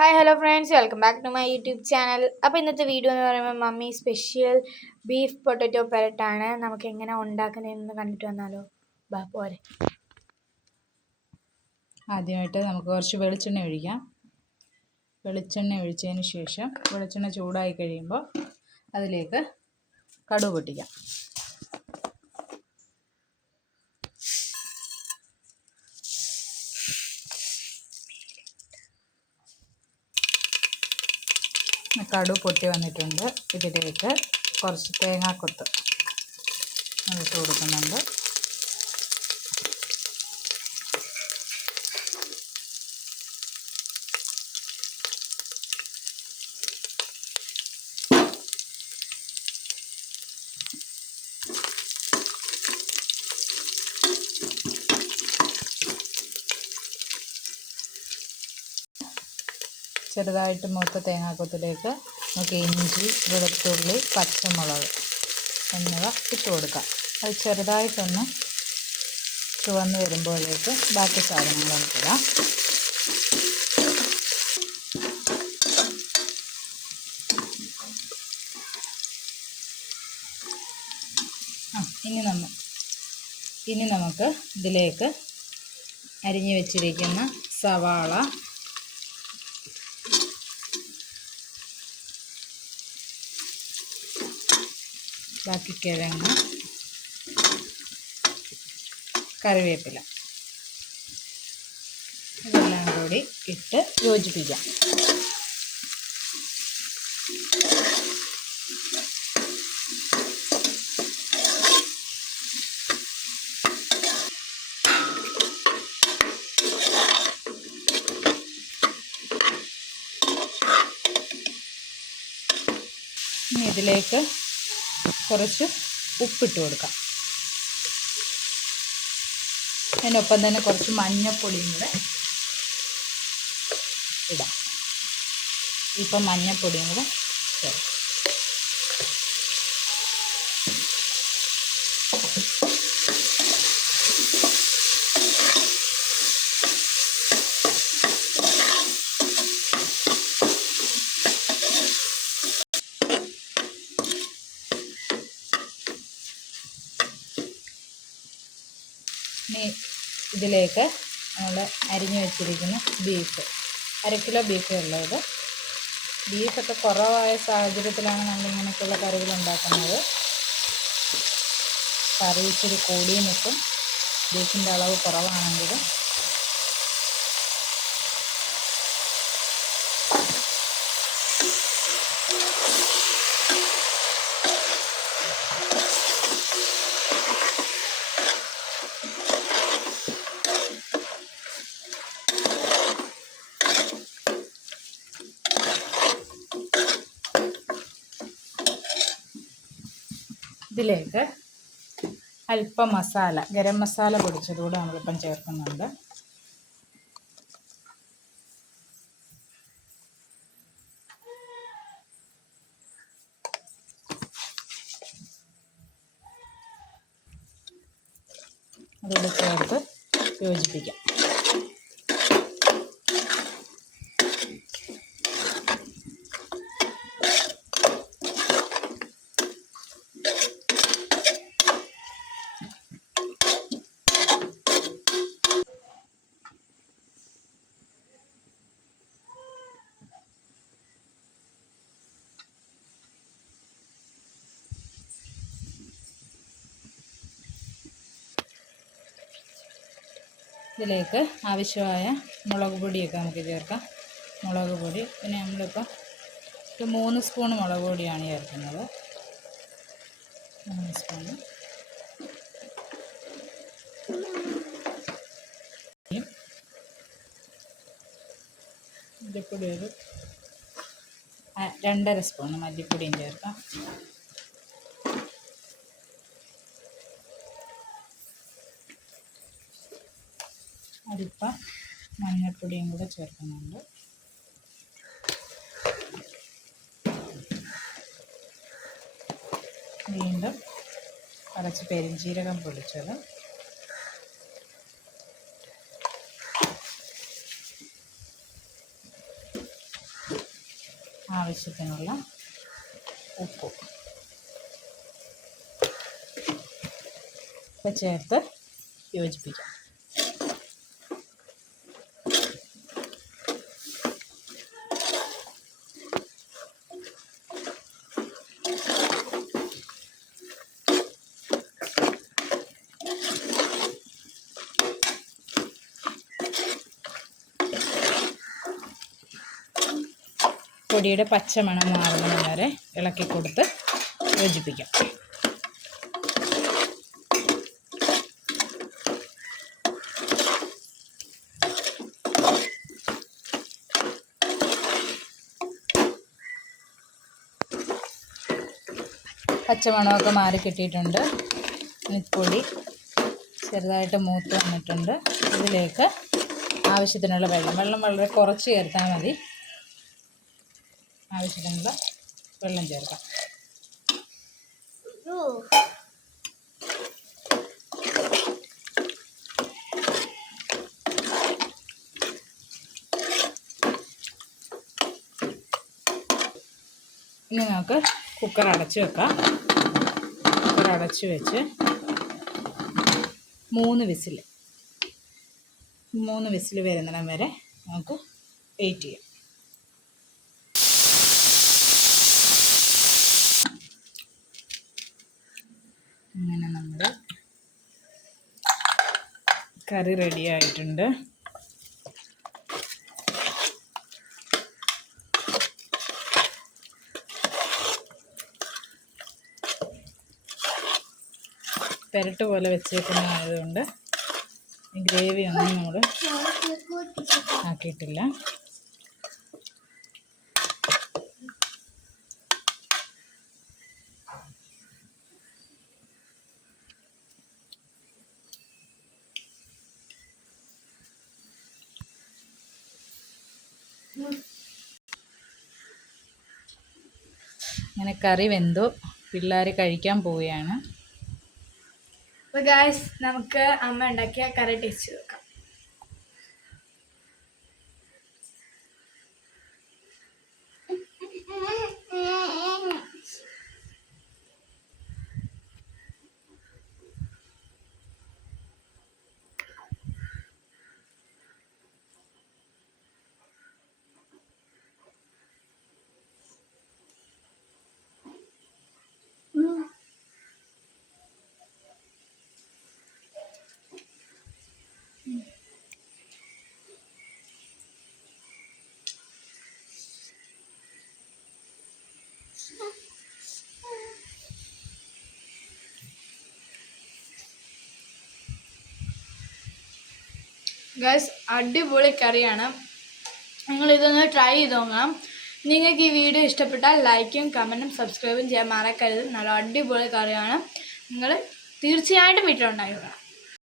Hi hello friends, welcome back to my YouTube channel. അപ്പോൾ ഇന്നത്തെ video എന്ന് പറയുമ്പോൾ മമ്മി സ്പെഷ്യൽ ബീഫ് പൊട്ടറ്റോ പെരട്ടാണ്. നമുക്ക് എങ്ങനെ ഉണ്ടാക്കുന്നതെന്ന് കണ്ടിട്ട് വന്നാലോ? ബാ പോരെ. ആദ്യമായിട്ട് നമുക്ക് കുറച്ച് വെളിച്ചെണ്ണ ഒഴിക്കാം. വെളിച്ചെണ്ണ ഒഴിച്ചതിന് ശേഷം വെളിച്ചെണ്ണ ചൂടായി കഴിയുമ്പോൾ അതിലേക്ക് കടുക് പൊട്ടിക്കാം. കടുക് പൊട്ടി വന്നിട്ടുണ്ട്. ഇതിലേക്ക് കുറച്ച് തേങ്ങാക്കൊത്ത് ഇട്ട് കൊടുക്കുന്നുണ്ട്. ചെറുതായിട്ട് മൂത്ത തേങ്ങാക്കൊത്തിലേക്ക് നമുക്ക് ഇഞ്ചി, വെളുത്തുള്ളി, പച്ചമുളക് എന്നിവ ഇട്ട് കൊടുക്കാം. അത് ചെറുതായിട്ടൊന്ന് ചുവന്ന് വരുമ്പോഴേക്ക് ബാക്കി സാധനങ്ങൾ ഇടാം. ഇനി നമുക്ക് ഇതിലേക്ക് അരിഞ്ഞു വെച്ചിരിക്കുന്ന സവാള, ബാക്കി കിഴങ്ങ്, കറിവേപ്പില ഇതെല്ലാം കൂടി ഇട്ട് യോജിപ്പിക്കാം. ഇനി ഇതിലേക്ക് കുറച്ച് ഉപ്പിട്ട് കൊടുക്കാം. അതിനൊപ്പം തന്നെ കുറച്ച് മഞ്ഞൾപ്പൊടിയും കൂടെ ഇടാം. ഇപ്പം മഞ്ഞൾപ്പൊടിയും കൂടെ ചേർക്കാം. ഇനി ഇതിലേക്ക് നമ്മൾ അരിഞ്ഞു വെച്ചിരിക്കുന്ന ബീഫ്, 1/2 കിലോ ബീഫേ ഉള്ളത്. ബീഫൊക്കെ കുറവായ സാഹചര്യത്തിലാണ് നമ്മളിങ്ങനെയൊക്കെയുള്ള കറികൾ ഉണ്ടാക്കുന്നത്. കറി ഇച്ചിരി കൂടിയും നിൽക്കും, ബീഫിൻ്റെ അളവ് കുറവാണെങ്കിലും. ഇതിലേക്ക് അല്പം മസാല, ഗരം മസാല പൊടിച്ചതുകൂടെ നമ്മളിപ്പം ചേർക്കുന്നുണ്ട്. അതിൽ ചേർത്ത് യോജിപ്പിക്കാം. ഇതിലേക്ക് ആവശ്യമായ മുളക് പൊടിയൊക്കെ നമുക്ക് ചേർക്കാം. മുളക് പൊടി പിന്നെ നമ്മളിപ്പോൾ ഒരു 3 സ്പൂൺ മുളക് പൊടിയാണ് ചേർക്കുന്നത്. 3 സ്പൂണ്. മല്ലിപ്പൊടി ഒരു 2.5 സ്പൂണ് മല്ലിപ്പൊടിയും ചേർക്കാം. അല്പം മഞ്ഞൾപ്പൊടിയും കൂടെ ചേർക്കുന്നുണ്ട്. വീണ്ടും കുറച്ച് പെരുംജീരകം പൊടിച്ചത്, ആവശ്യത്തിനുള്ള ഉപ്പും ഒക്കെ ചേർത്ത് യോജിപ്പിക്കാം. പൊടിയുടെ പച്ചമണം മാറുന്നത് വരെ ഇളക്കി കൊടുത്ത് യോജിപ്പിക്കാം. പച്ചമണമൊക്കെ മാറി കിട്ടിയിട്ടുണ്ട്. പൊടി ചെറുതായിട്ട് മൂത്ത് വന്നിട്ടുണ്ട്. ഇതിലേക്ക് ആവശ്യത്തിനുള്ള വെള്ളം വളരെ കുറച്ച് ചേർത്താൽ മതി. ആവശ്യത്തിനുള്ള വെള്ളം ചേർക്കാം. ഇനി നമുക്ക് കുക്കർ അടച്ച് വെക്കാം. കുക്കർ അടച്ച് വെച്ച് 3 വിസിൽ വരുന്നിടം വരെ നമുക്ക് വെയിറ്റ് ചെയ്യാം. അങ്ങനെ നമ്മുടെ കറി റെഡി ആയിട്ടുണ്ട്. പെരട്ട് പോലെ വെച്ചേക്കുന്നതായതുകൊണ്ട് ഗ്രേവി ഒന്നും നമ്മൾ ആക്കിയിട്ടില്ല. അങ്ങനെ കറി വെന്തു. പിള്ളേർ കഴിക്കാൻ പോവുകയാണ്. അപ്പോൾ ഗായ്സ്, നമുക്ക് അമ്മ ഉണ്ടാക്കിയ കറി ടേസ്റ്റ് വെക്കാം. ഗൈസ്, അടിപൊളി കറിയാണ്. നിങ്ങളിതൊന്ന് ട്രൈ ചെയ്ത് നോക്കണം. നിങ്ങൾക്ക് ഈ വീഡിയോ ഇഷ്ടപ്പെട്ടാൽ ലൈക്കും കമൻറ്റും സബ്സ്ക്രൈബും ചെയ്യാൻ മറക്കരുത്. നല്ല അടിപൊളി കറിയാണ്. നിങ്ങൾ തീർച്ചയായിട്ടും വീട്ടിലുണ്ടാക്കി നോക്കണം.